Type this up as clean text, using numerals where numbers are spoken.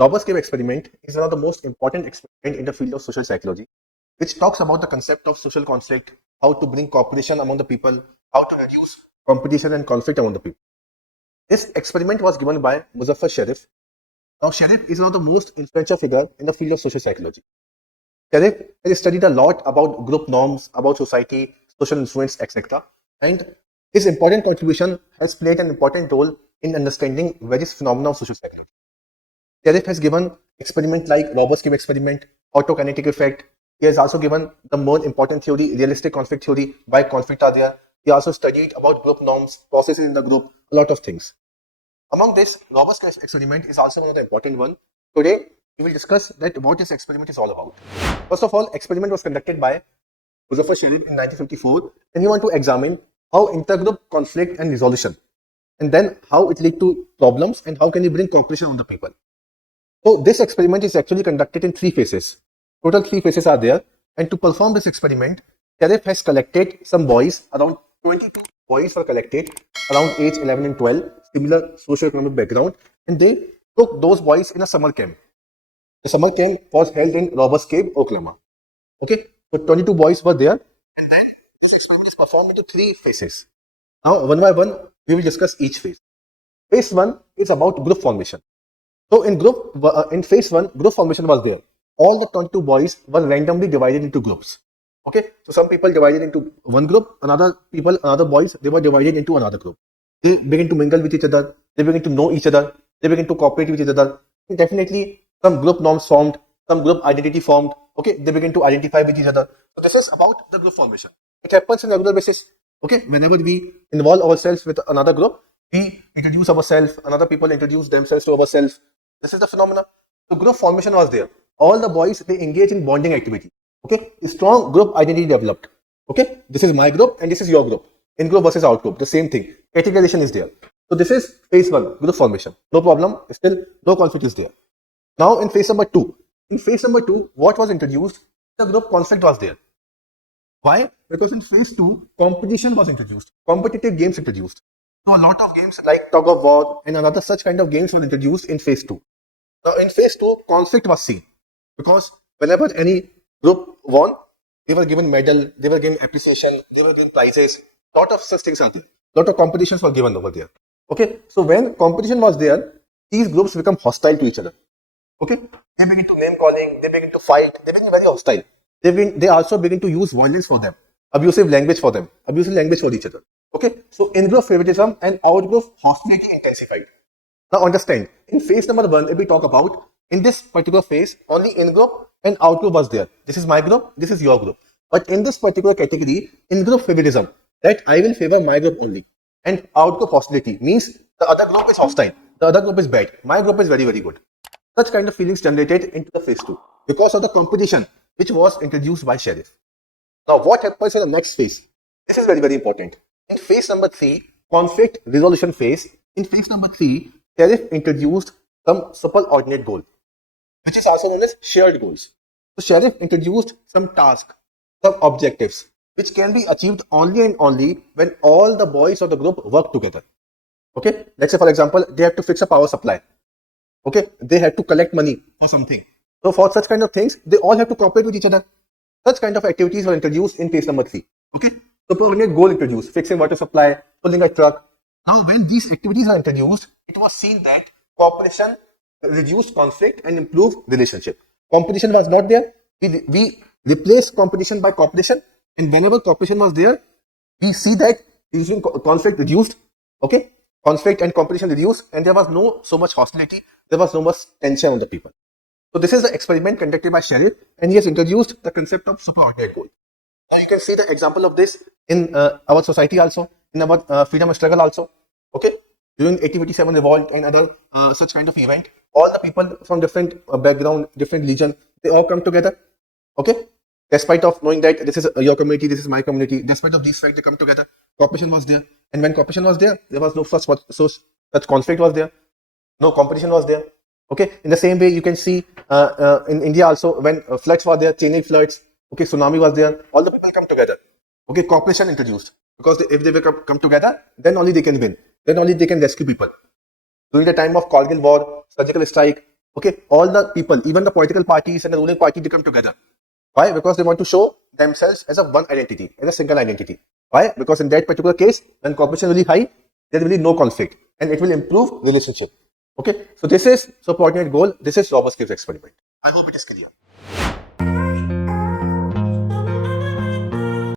Robert's cave experiment is one of the most important experiments in the field of social psychology, which talks about the concept of social conflict, how to bring cooperation among the people, how to reduce competition and conflict among the people. This experiment was given by Muzafer Sherif. Now, Sherif is one of the most influential figure in the field of social psychology. Sherif has studied a lot about group norms, about society, social influence, etc. And his important contribution has played an important role in understanding various phenomena of social psychology. Sherif has given experiments like Robert's cave experiment, autokinetic effect. He has also given the more important theory, realistic conflict theory, why conflict are there. He also studied about group norms, processes in the group, a lot of things. Among this, Robert's cave experiment is also one of the important one. Today, we will discuss that what this experiment is all about. First of all, experiment was conducted by Muzafer Sherif in 1954, and we want to examine how intergroup conflict and resolution, and then how it lead to problems and how can you bring cooperation on the people. So this experiment is actually conducted in 3 phases. Total 3 phases are there, and to perform this experiment, Sherif has collected some boys, around 22 boys were collected around age 11 and 12, similar socio-economic background, and they took those boys in a summer camp. The summer camp was held in Robert's Cave, Oklahoma. Okay, so 22 boys were there, and then this experiment is performed into 3 phases. Now, one by one, we will discuss each phase. Phase 1 is about group formation. So in phase 1, group formation was there. All the 22 boys were randomly divided into groups. Okay, so some people divided into one group, other boys, they were divided into another group. They begin to mingle with each other, they begin to know each other, they begin to cooperate with each other. And definitely, some group norms formed, some group identity formed. Okay, they begin to identify with each other. So this is about the group formation. It happens on a regular basis. Okay, whenever we involve ourselves with another group, we introduce ourselves, another people introduce themselves to ourselves. This is the phenomena. So group formation was there. All the boys, they engage in bonding activity. Okay, a strong group identity developed. Okay, this is my group and this is your group. In group versus out group, the same thing. Categorization is there. So this is phase 1, group formation. No problem. Still, no conflict is there. Now in phase number 2. In phase number 2, what was introduced? The group conflict was there. Why? Because in phase 2, competition was introduced. Competitive games introduced. So a lot of games like tug of war and another such kind of games were introduced in phase 2. Now in phase 2, conflict was seen. Because whenever any group won, they were given medal, they were given appreciation, they were given prizes. Lot of such things are there. Lot of competitions were given over there. Okay, so when competition was there, these groups become hostile to each other. Okay, they begin to name calling, they begin to fight, they become very hostile. They also begin to use violence for them, abusive language for them, abusive language for each other. Okay, so in-group favoritism and out-group hostility intensified. Now understand, in phase number 1, if we talk about, in this particular phase, only in-group and out-group was there. This is my group, this is your group. But in this particular category, in-group favoritism, that I will favor my group only. And out-group hostility means the other group is hostile, the other group is bad, my group is very, very good. Such kind of feelings generated into the phase 2 because of the competition which was introduced by Sherif. Now what happens in the next phase? This is very, very important. In phase number 3, conflict resolution phase, in phase number 3, Sherif introduced some superordinate goal, which is also known as shared goals. So Sherif introduced some tasks, some objectives, which can be achieved only and only when all the boys of the group work together. Okay, let's say for example, they have to fix a power supply. Okay, they have to collect money for something. So for such kind of things, they all have to cooperate with each other. Such kind of activities were introduced in phase number 3. Okay, so superordinate goal introduced, fixing water supply, pulling a truck. Now when these activities are introduced, it was seen that cooperation reduced conflict and improved relationship. Competition was not there. We replaced competition by cooperation, and whenever cooperation was there, we see that conflict reduced. Okay, conflict and competition reduced, and there was no so much hostility, there was no much tension on the people. So this is the experiment conducted by Sherif, and he has introduced the concept of superordinate goal. Now you can see the example of this in our society also, in our freedom struggle also. Okay, during 1857 revolt and other such kind of event, all the people from different background, different religion, they all come together. Okay, despite of knowing that this is your community, this is my community, despite of these facts, they come together. Cooperation was there, and when cooperation was there, there was no such conflict was there, no competition was there. Okay, in the same way, you can see in India also, when floods were there, Chennai floods, okay, tsunami was there, all the people come together. Okay, cooperation introduced, because if they come together, then only they can win, then only they can rescue people. During the time of Kargil war, surgical strike, Okay, all the people, even the political parties and the ruling party, they come together. Why? Because they want to show themselves as a one identity, as a single identity. Why? Because in that particular case, when cooperation is really high, there will be no conflict and it will improve relationship. Okay, so this is subordinate goal. This is Robert's cave experiment. I hope it is clear.